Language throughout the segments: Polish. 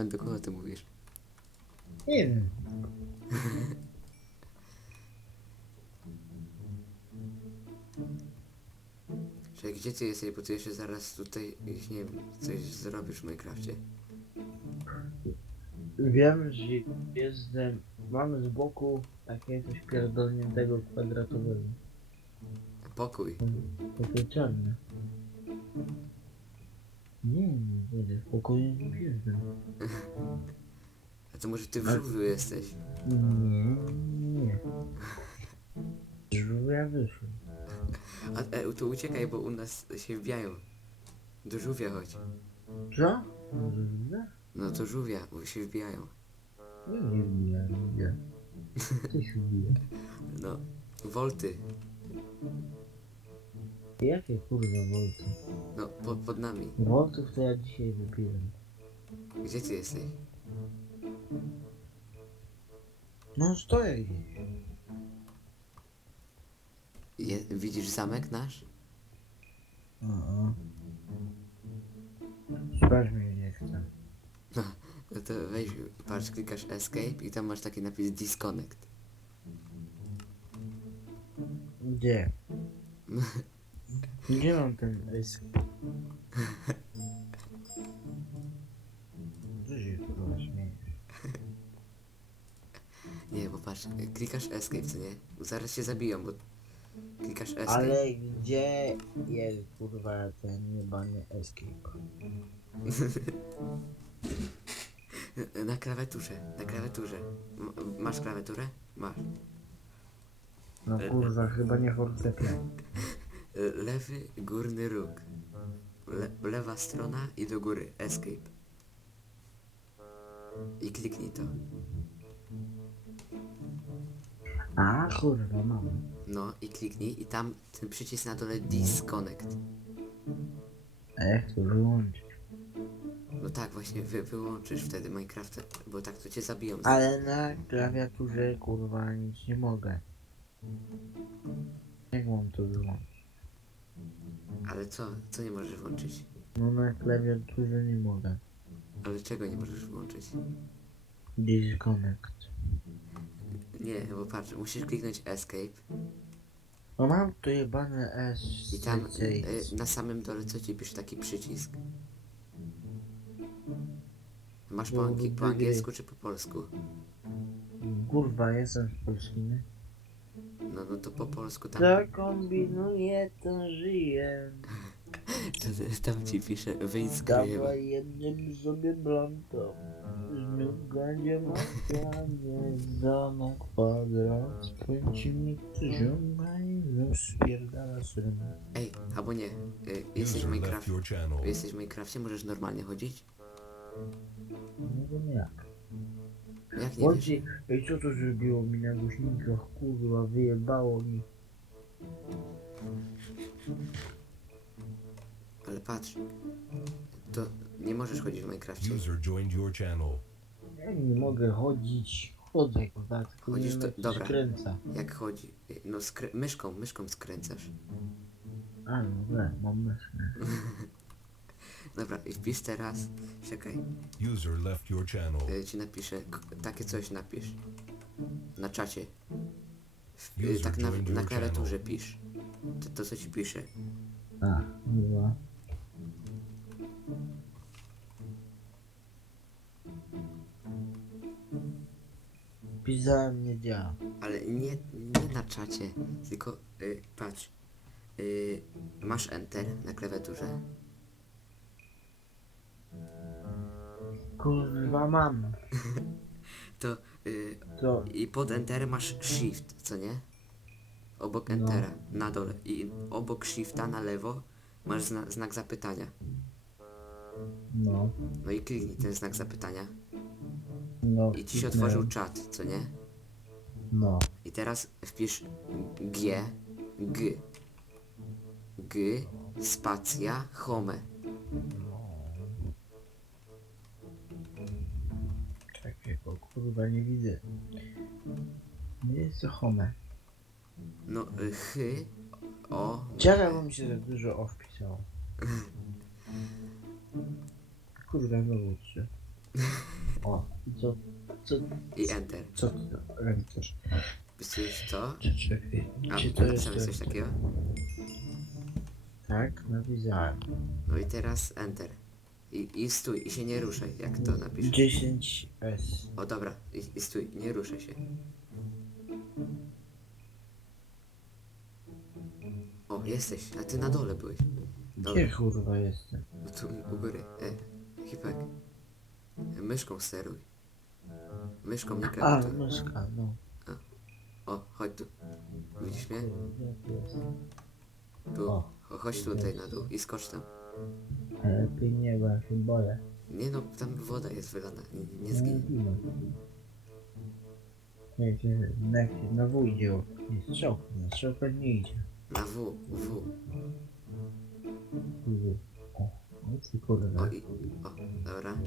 Damian, do kogo ty mówisz? Nie wiem. Że gdzie ty jesteś, bo ty jeszcze zaraz tutaj, nie wiem, coś zrobisz w Minecrafcie. Wiem, że jestem, mam z boku takie coś pierdolniętego kwadratowego. Pokój. Takie czarne. Nie, nie, nie, w pokoju nie wjeżdżam. A to może ty w żółwiu jesteś? Nie, nie. Żółwia wyszły. A e, to uciekaj, bo u nas się wbijają. Do żółwia chodź. Co? Może żółwia? No to żółwia, bo się wbijają. Nie, nie wbija, nie wbija. Coś wbija. No, wolty. Jakie kurwa wolty? No, po, pod nami. Woltów to ja dzisiaj wypiłem. Gdzie ty jesteś? No stoję gdzieś. Je, widzisz zamek nasz? O, Spać mnie nie chce. No to weź, patrz, klikasz escape i tam masz taki napis disconnect. Gdzie? Gdzie mam ten risk? Co się kurwa śmieje? Nie, bo patrz, klikasz escape, co nie? Zaraz się zabiją, bo klikasz escape. Ale gdzie jest kurwa ten jebany escape? Na klawiaturze, na klawiaturze. M- masz klawiaturę? Masz. No kurwa, chyba nie fortepian. Lewy górny róg. Le, lewa strona i do góry. Escape. I kliknij to. A kurwa, mam. No i kliknij i tam ten przycisk na dole disconnect. A jak to wyłączyć? No tak, właśnie wy, wyłączysz wtedy Minecrafta, bo tak to cię zabiją. Ale na klawiaturze kurwa nic nie mogę. Jak mam to wyłączyć? Ale co? Co nie możesz włączyć? No na klawiaturze nie mogę. Ale czego nie możesz włączyć? Disconnect. Nie, bo patrz, musisz kliknąć escape No mam to jebane S. i tam y, na samym dole co ci pisze taki przycisk. Masz po, No, angi- po angielsku czy po polsku? Kurwa, jestem z Polski. No, no to po polsku tam, Co kombinuje, to żyje. to, tam ci pisze wyjdź z. Dawaj jednym sobie blanto. Znów będzie makianie za na kwadrat. Spędzimy zioma i rozpierdala. Ej, albo nie, y, jesteś w User left Minecrafcie, your channel. jesteś w Minecrafcie, możesz normalnie chodzić? Nie wiem jak. Jak nie wiesz? Ej co to zrobiło mi na głośnikach, kurwa, wyjebało mi. Ale patrz, to nie możesz chodzić w Minecrafcie. User joined your channel. Ja nie mogę chodzić. Chodzę, kurwa, tylko Chodzisz nie to- wiem, jak dobra. skręca. Jak chodzi? No skrę- myszką, myszką skręcasz. A, no dobra, mam myszkę. Dobra, i wpisz teraz, czekaj, User left your channel. y, ci napiszę, k- takie coś napisz. Na czacie. W, y, User tak na, joined na your klawiaturze pisz. To, to co ci. A, kurwa. Pisałem nie działa. Ale nie, nie na czacie, tylko y, patrz. Y, masz Enter na klawiaturze. Kurwa mam. To y, To i pod Enterem masz Shift, co nie? Obok No. Entera, na dole. I obok Shifta na lewo masz zna, znak zapytania. no. No i kliknij ten znak zapytania. No. I ci się otworzył czat, co nie? No. I teraz wpisz G, G, G, spacja, home. Bo kurwa nie widzę. Nie jest to home. No, y, H, O, bo mi się za dużo o wpisało. Kurwa, znowu trzy. O, i co, co, I enter. co to? Ręcerz. Wpisujesz to. Czy czekaj, A czy to jest napisałeś coś takiego? Tak, napisałem. No i teraz enter. I, I stój, i się nie ruszaj, jak to napiszesz. 10 S. O dobra, i, i stój, nie ruszaj się. O, jesteś, a ty na dole byłeś. Dobra, Gdzie kurwa jestem? no tu u góry. E, hipek. E, myszką steruj. Myszką, nie A, klawiaturą. myszka, no. O, chodź tu. Widzisz mnie? Tu. O. Cho- Chodź tutaj na dół i skocz tam. Ale lepiej nie, bo ja się boję. Nie no, tam woda jest wylana, nie, nie No, zginie. no. Nie, nie, na, na W idzie. Nie, strzałka, na strzałka nie idzie. Na W, W. W. O, o ty O kurwa. i, o, dobra.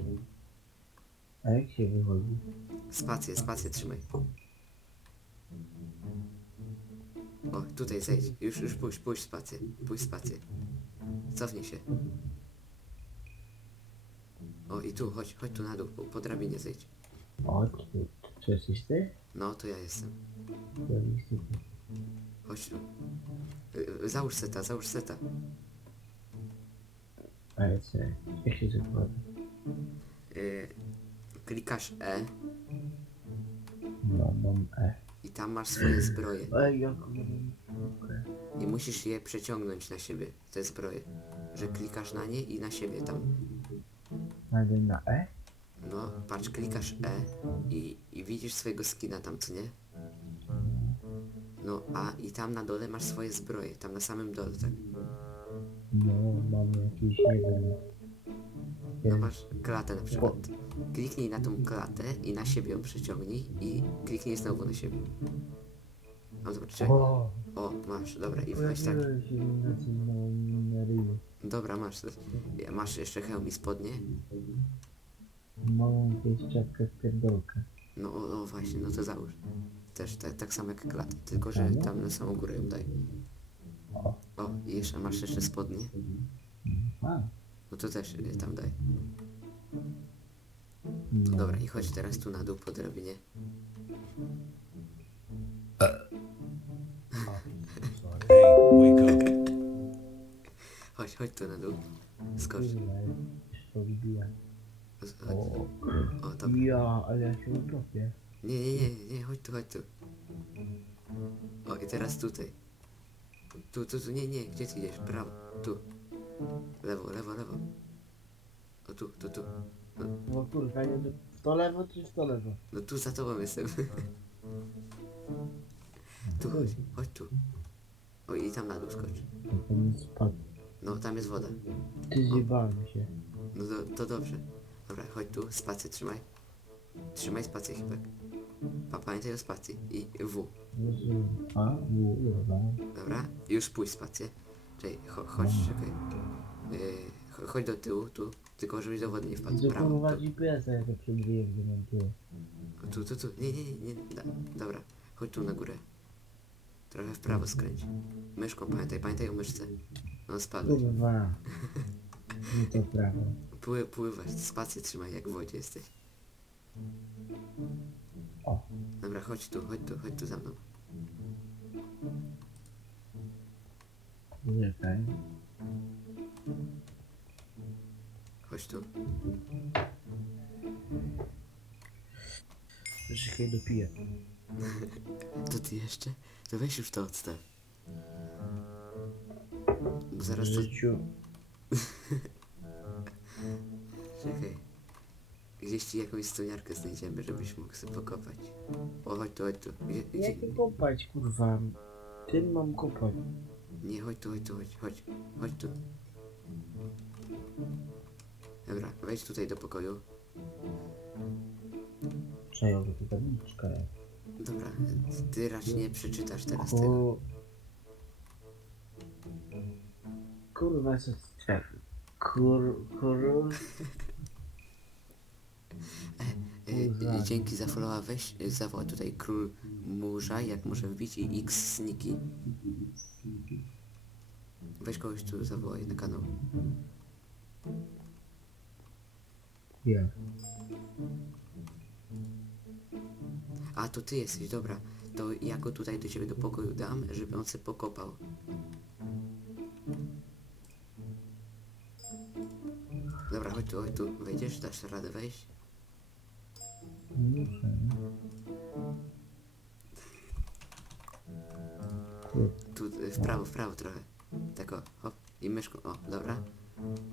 A jak się wychodzi? Spację, spację trzymaj. O, tutaj zejdź. Już, już pójdź, pójdź spację. Pójdź spację. Cofnij się. O, i tu, chodź, chodź tu na dół, po, po drabinie zejdź. O, to jesteś ty? No, to ja jestem. Chodź tu. Y, y, Załóż seta, załóż seta. Ale co? Jak się zakłada? Y, klikasz E No, mam E. i tam masz swoje zbroje. Ej, jak mam I musisz je przeciągnąć na siebie, te zbroje. Że klikasz na nie i na siebie tam. Na E? No, patrz, klikasz E i, i widzisz swojego skina tam, co nie? No, a i tam na dole masz swoje zbroje, tam na samym dole, tak? No, mam jakiś jeden. No masz klatę na przykład. Kliknij na tą klatę i na siebie ją przeciągnij i kliknij znowu na siebie. No zobaczcie. O, O, masz, dobra, i weź tak. Dobra, masz. Masz jeszcze hełm i spodnie? Mam jakąś czapkę w pierdolkę. No, o, o właśnie, no to załóż. Też tak, tak samo jak klatę, tylko że tam na samą górę ją daj. O. O, i jeszcze masz jeszcze spodnie? A, No to też y, tam daj. no. Dobra, i chodź teraz tu na dół po drabinie. Chodź, chodź tu na dół. Skocz. Odbija. Chodź. O, O, dobra. ja, ale ja się utopię. Nie, nie, nie, nie, chodź tu, chodź tu. O, i teraz tutaj. Tu, tu, tu, nie, nie, gdzie ty idziesz? Prawo, tu. Lewo, lewo, lewo. O, tu, tu, tu. No kurwa, nie, w to lewo czy w to lewo? No tu za tobą jestem. Tu chodź, chodź tu. O, i tam na dół skocz. To spadł. No, tam jest woda. Ty zjebałem się. No to, to dobrze. Dobra, chodź tu, spację trzymaj. Trzymaj spację, Hipek. Pa, pamiętaj o spacji. I W. A, w, kurwa. Dobra, już pójdź spację. Czekaj, cho, chodź, czekaj. Yy, cho- chodź do tyłu, tu. Tylko żebyś do wody nie wpadł. Do Prawo, tu. GPS-a ja to przebiję, mam tu. Tu, tu, tu. Nie, nie, nie, nie. Da, dobra, chodź tu na górę. Trochę w prawo skręć. Myszką pamiętaj, pamiętaj o myszce. No spadłeś. Kurwa. Nie to prawo. Pły, pływać, spację trzymaj, jak w wodzie jesteś. O. Dobra, chodź tu, chodź tu, chodź tu za mną. Czekaj. Chodź tu. Czekaj, dopiję. To ty jeszcze? To weź już to odstaw. W zaraz to... życiu. Czekaj. Gdzieś ci jakąś stoniarkę znajdziemy, żebyś mógł sobie pokopać. O, chodź tu, chodź tu. Gdzie, gdzie? Jak to kopać, kurwa? Tym mam kopać. Nie, chodź tu, chodź tu, chodź, chodź. Chodź tu. Dobra, wejdź tutaj do pokoju. Przejął, tabliczka jest. Dobra, ty raczej nie przeczytasz teraz tego. Kurwa, co ty Kur... Kur... Kurwa. y, dzięki za followa, weź y, zawołaj tutaj król murza, jak może wbić i x sniki. Weź kogoś tu zawołaj na kanał. Nie. A, to ty jesteś, dobra. To ja go tutaj do ciebie do pokoju dam, żeby on se pokopał. Dobra, chodź tu, chodź tu. Wejdziesz? Dasz radę wejść? Tu. Y, w prawo, w prawo trochę. Tak o, hop. I myszką, o, dobra.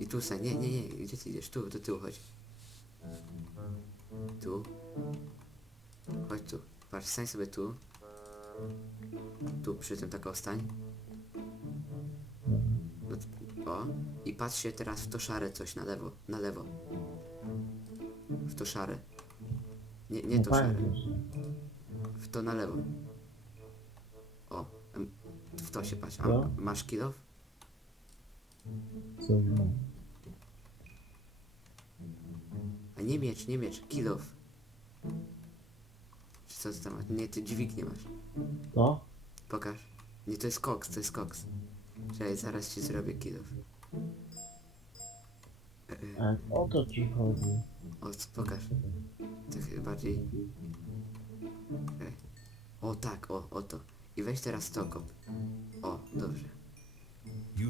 I tu stań, nie, nie, nie, gdzie ty idziesz? Tu, do tyłu chodź. Tu. Chodź tu. Patrz, stań sobie tu. Tu, przy tym tak o, stań. T- o. I patrz się teraz w to szare coś na lewo, na lewo. W to szare. Nie, nie to szare. W to na lewo. O, em, w to się patrz. A Co? masz kilof? Mam. A nie miecz, nie miecz, kilof. Czy co ty tam masz? Nie, ty dźwig nie masz. To? Pokaż. Nie, to jest koks, to jest koks. Czekaj, zaraz ci zrobię kilof. E, A o to ci chodzi. O, co, pokaż. Tak bardziej. Czekaj. O tak, o, o to. I weź teraz to kop. O, dobrze.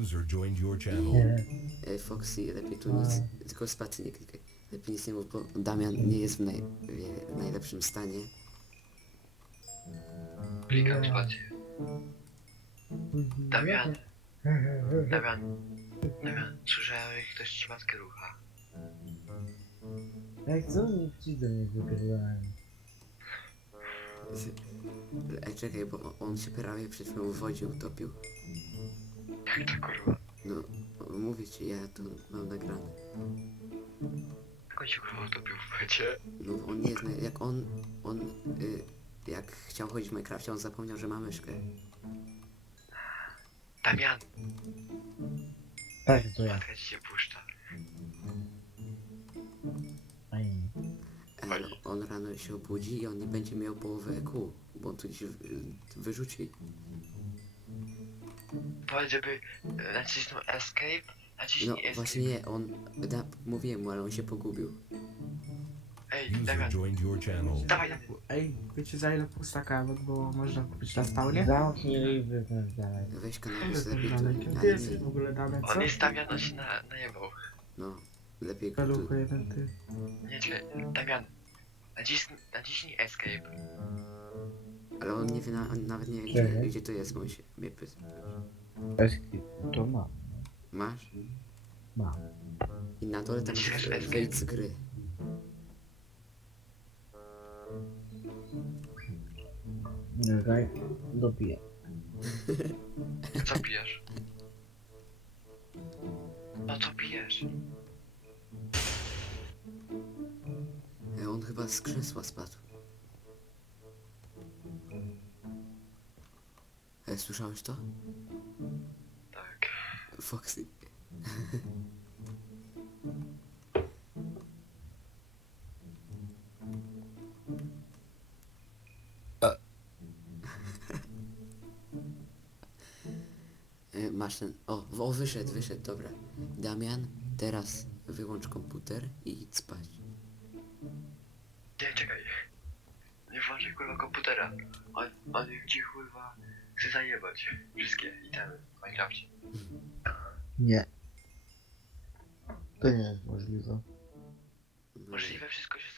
User joined your channel. Nie. E, Foxy, lepiej tu nic, tylko spacy nie klikaj. Lepiej nic nie mów, bo Damian nie jest w, naj, w najlepszym stanie. Klikam spację. Damian. Damian. Damian, słyszałem, jak ktoś ci matkę rucha. Jak co mi przyjdę nie wygrałem? Ej, czekaj, bo on się prawie przed chwilą w wodzie utopił. Jak to kurwa? No, mówię ci, ja to mam nagrane. Jak on się kurwa utopił w wodzie? No, on nie zna, jak on, on, y, jak chciał chodzić w Minecrafcie, on zapomniał, że ma myszkę. Damian, Tak, to ja. matka ci się puszcza. Fajnie. E, no, on rano się obudzi i on nie będzie miał połowy EQ, bo on tu gdzieś wy- wyrzuci. Powiedz, żeby e, nacisnął escape, No, naciśnij escape. właśnie nie, on, da, mówiłem mu, ale on się pogubił. Ej, User Damian, joined your channel. dawaj Damian. Ej, wiecie za ile pustaka bo można kupić na spawnie? Zamknij i wypędzaj. Weź kanabis to lepiej tu, dalej, jesteś w ogóle dane, co? On jest Damian, on się na, najebał. no, lepiej go tu, Pelucho jeden ty. Nie, czekaj, Damian. Naciśnij, naciśnij escape. ale on nie wie, na, on nawet nie wie, Czekaj. gdzie, gdzie to jest, bo on się mnie pyta. To mam. Masz? Mam. I na dole tam Naciskasz jest escape. wyjdź z gry. Czekaj. Dopiję. Co pijesz? No co pijesz? E, on chyba z krzesła spadł. E, słyszałeś to? Tak. Foxy. E, Masz ten. O, o, wyszedł, wyszedł, dobra. Damian, teraz wyłącz komputer i idź spać. Nie, czekaj. Nie włączaj kurwa komputera. On, on ci kurwa chce zajebać wszystkie itemy w Minecrafcie. Nie. To nie jest możliwe. Możliwe, wszystko się.